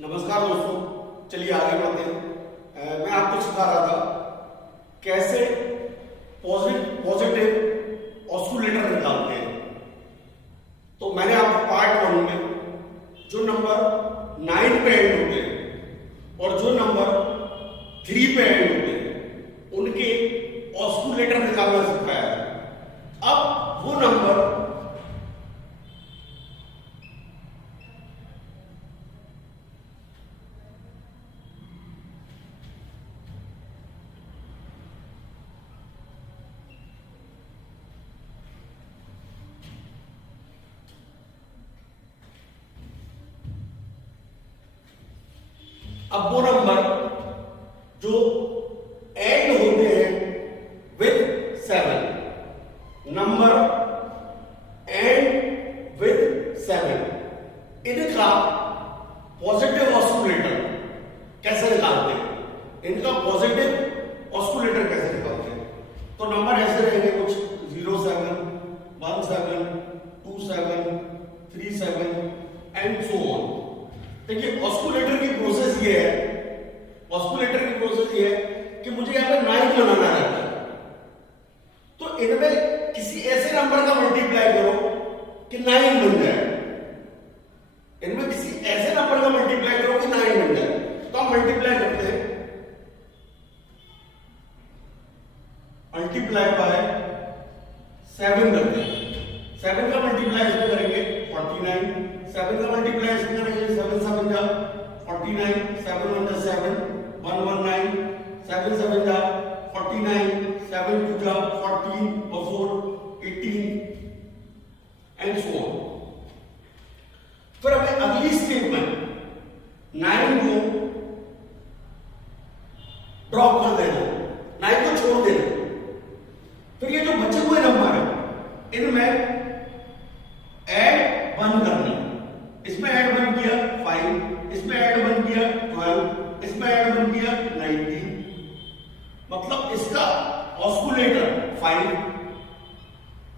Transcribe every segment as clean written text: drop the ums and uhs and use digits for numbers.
नमस्कार दोस्तों, चलिए आगे बढ़ते हैं। मैं आपको सिखा रहा था कैसे पॉजिटिव ऑस्कुलेटर निकालते हैं। तो मैंने आपको पार्ट 1 में जो नंबर 9 पे एंड होते हैं और जो नंबर 3 पे एंड होते हैं उनके ऑस्कुलेटर निकालना सिखाया है। अब वो नंबर जो एंड होते हैं विथ 7, नंबर एंड विथ 7, इनका पॉजिटिव ऑस्कुलेटर कैसे निकालते हैं, इनका पॉजिटिव ऑस्कुलेटर कैसे निकालते हैं। तो नंबर ऐसे रहेंगे कुछ 0 7 1 7 2 7 3 7 एंड सो ऑन। देखिए ऑस्कुलेटर की प्रोसेस ये है, ऑस्कुलेटर की प्रोसेस ये है कि मुझे यहां पे 9 बनाना रहता है। तो इनमें किसी ऐसे नंबर का मल्टीप्लाई करो कि 9 बन जाए, इनमें किसी ऐसे नंबर का मल्टीप्लाई करो कि 9 बन जाए। तो हम मल्टीप्लाई करते हैं, मल्टीप्लाई बाय 7 करते हैं। 7 का मल्टीप्लाई इसमें करेंगे 49, 7 का मल्टीप्लाई इसमें करेंगे 7 7 जा 49, 7 1 जा 7 1 1 9, 7 7 जा 49, 7 2 जा 14 और 4 18 एंड सो ऑन। फिर हमें अगली स्टेप में 9 को ड्रॉप कर देना, 9 को छोड़ देना। फिर ये जो बचे हुए नंबर है इनमें ऐड 1 करना, इसमें ऐड 1 किया 5, इसमें ऐड 1 किया 12, इसमें ऐड 1 किया 19, मतलब इसका ऑस्कुलेटर 5,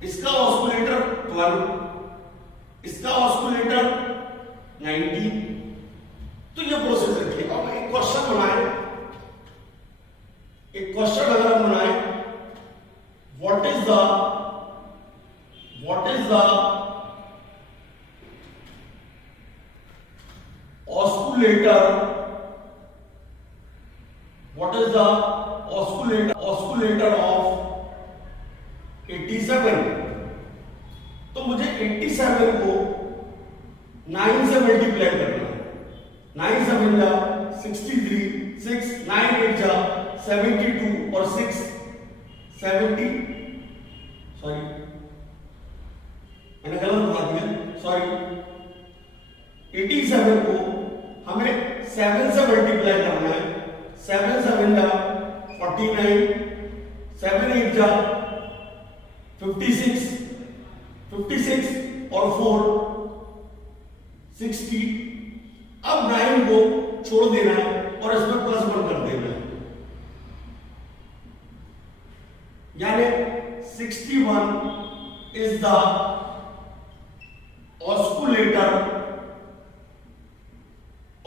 इसका ऑस्कुलेटर 12, इसका ऑस्कुलेटर 19। तो ये प्रोसेस रखिए। अब एक क्वेश्चन बनाए, एक क्वेश्चन अगर हम बनाए, what is the oscillator, what is the oscillator of 87। तो मुझे 87 को 9 से मल्टीप्लाई करना है। 9 7 जा 63, 6 9 8 जा 72 और 6 70, सॉरी मैंने गलत बता दिया, सॉरी 87 को हमें 7 से मल्टीप्लाई करना है। 7 7 जा 49, 7 8 जा 56, 56 और 4 60। अब 9 को छोड़ देना है और इसमें +1 कर देना है, यानी 61 is the ऑस्कुलेटर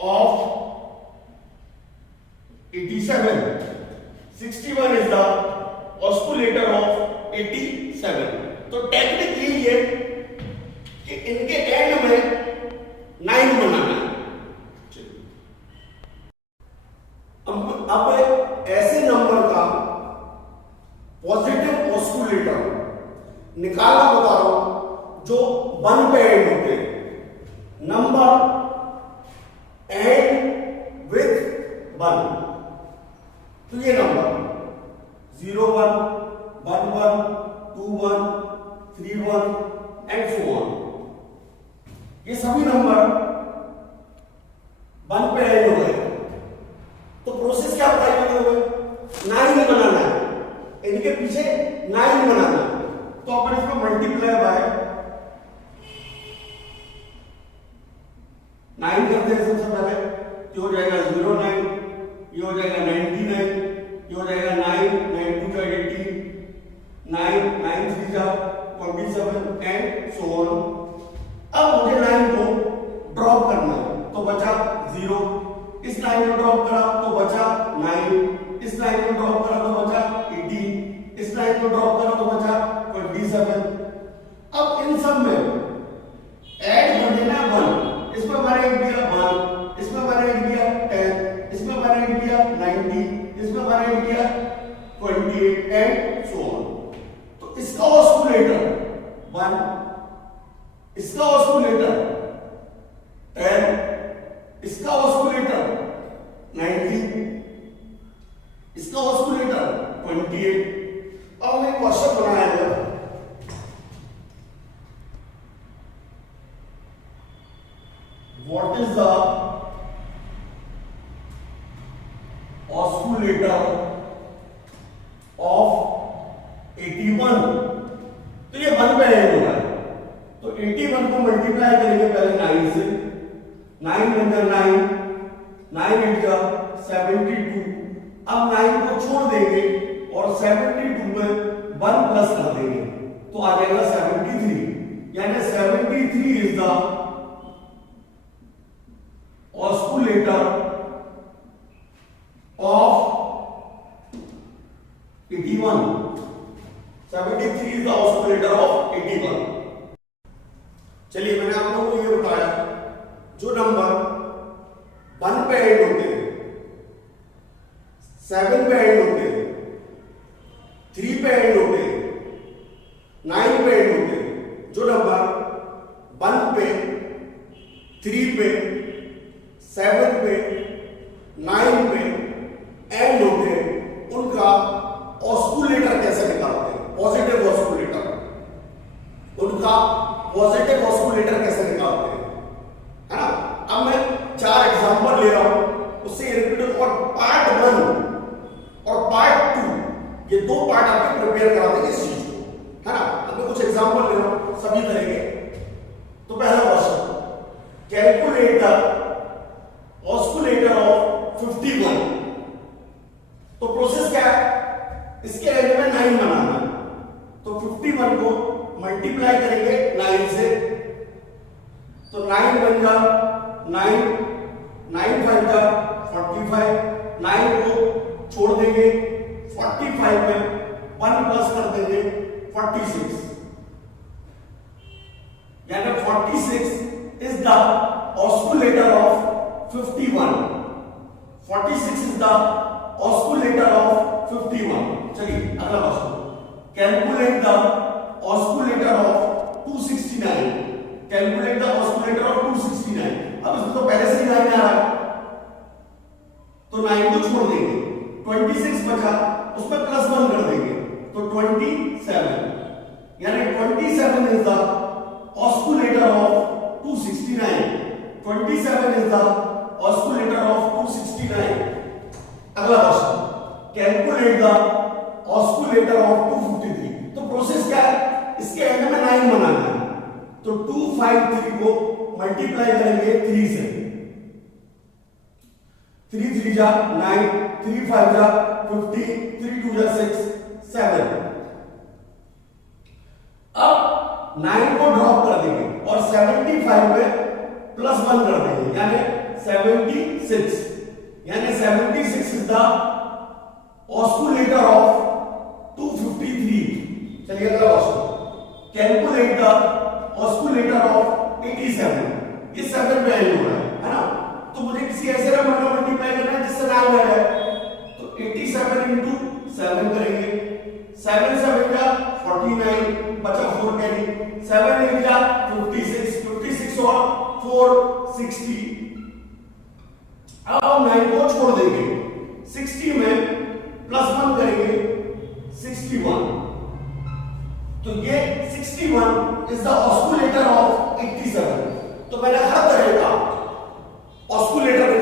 of 87। 61 is the oscillator of 87। तो टेक्निकली ये कि इनके एंड में 9 बनाना है। अब ऐसे नंबर का पॉजिटिव ऑस्कुलेटर निकालना बता रहा हूं जो 1 पे एंड होते हैं। नंबर एंड विथ 1, तो ये नंबर 0 1 1 1 2 1 3 1 एंड सो ऑन, ये सभी नंबर 1 पे एंड हो गए। तो प्रोसेस क्या बताई मैंने हुए, 9 बनाना है, इनके पीछे 9 बनाना है। तो अपन इसको मल्टीप्लाई बाय 9 करते हैं सबसे पहले, ये हो जाएगा 09, ये हो जाएगा 99, ये हो जाएगा 9 9 2 जा 18, 9 9 3 जा 27 एंड सो ऑन। अब मुझे 9 को ड्रॉप करना है, तो बचा 0 लाइन को ड्रॉप करा तो बचा 9, इस लाइन को ड्रॉप करा तो बचा 18, इस लाइन को ड्रॉप करा तो बचा 27। अब इन सब में ऐड कर देना 1, इसमें मैंने ऐड किया 1, इसमें मैंने ऐड किया 10, इसमें मैंने ऐड किया 90, इसमें मैंने ऐड किया 28 एंड सो ऑन। तो इसका ऑस्कुलेटर 1, इसका ऑस्कुलेटर 10, इसका ऑस्कुलेटर 90, इसका ऑस्कुलेटर 28। अब हमने क्वेश्चन बनाया है, what is the oscillator of 81। तो ये 1 पे एंड हो रहा है, तो 81 को मल्टीप्लाई करेंगे पहले 9 से, 9 बन गया 9 8 का 72। अब 9 को छोड़ देंगे और 72 में 1 प्लस कर देंगे तो आ जाएगा 73, यानी 73 is the oscillator of 81। 73 is the oscillator of 81। चलिए मैंने आप लोगों को ये बताया, जो नंबर 1 पे एंड होते हैं, 7 पे एंड होते हैं, 3 पे एंड होते हैं, 9 पे एंड होते हैं, जो नंबर 1 पे, 3 पे, 7 पे, 9 पे एंड होते हैं, उनका ऑस्कुलेटर कैसे निकालते हैं, पॉजिटिव ऑस्कुलेटर, उनका पॉजिटिव ऑस्कुलेटर कैसे निकालते हैं, है ना। अब मैं 4 एग्जांपल ले रहा हूं, उससे रिपीट, और पार्ट 1 और पार्ट 2 ये 2 पार्ट आपके प्रिपेयर करा देंगे इस चीज को, है ना। अब मैं कुछ एग्जांपल ले रहा हूं, सभी करेंगे। तो पहला question, calculate the oscillator of 51। तो प्रोसेस क्या है, इसके एंड में 9 बनाना है, तो 51 को मल्टीप्लाई करेंगे 9 से, तो 9 बन जा 9, 9 5 का 45, 9 को छोड़ देंगे 45 में 1 प्लस कर देंगे 46, यानी 46 is the oscillator of 51। 46 is the oscillator of 51। चलिए अगला question, calculate the oscillator of 269। Calculate the oscillator of 269। अब इसमें तो पहले से ही 9 आ रहा है, तो 9 को छोड़ देंगे, 26 बचा, उसमें प्लस 1 कर देंगे, तो 27, यानी 27 is the oscillator of 269। 27 is the oscillator of 269। अगला question, calculate the oscillator of 253। तो प्रोसेस क्या है, इसके एंड में 9 बनाना है, तो 253 को मल्टीप्लाई करेंगे 3 से, 3 3 जा 9, 3 5 जा 50, 3 2 जा 6 7। अब 9 को ड्रॉप कर देंगे और 75 में प्लस 1 कर देंगे, यानी 76, यानी 76 इज द ऑस्कुलेटर ऑफ 253। चलिए अगला question, calculate the oscillator of 87। ये 7 पे एंड हो रहा है ना, तो मुझे किसी ऐसे नंबर को मल्टीप्लाई करना है जिससे 9 है, तो 87 into 7 करेंगे, 7 7 का 49, बचा 4 कैरी, 7 8 का 56, 56 और 4 60। अब हम 9 को छोड़ देंगे, 60 में प्लस 1 करेंगे 61, तो ये 61 इज द ऑस्कुलेटर ऑफ 87। तो मैंने हर तरह का ऑस्कुलेटर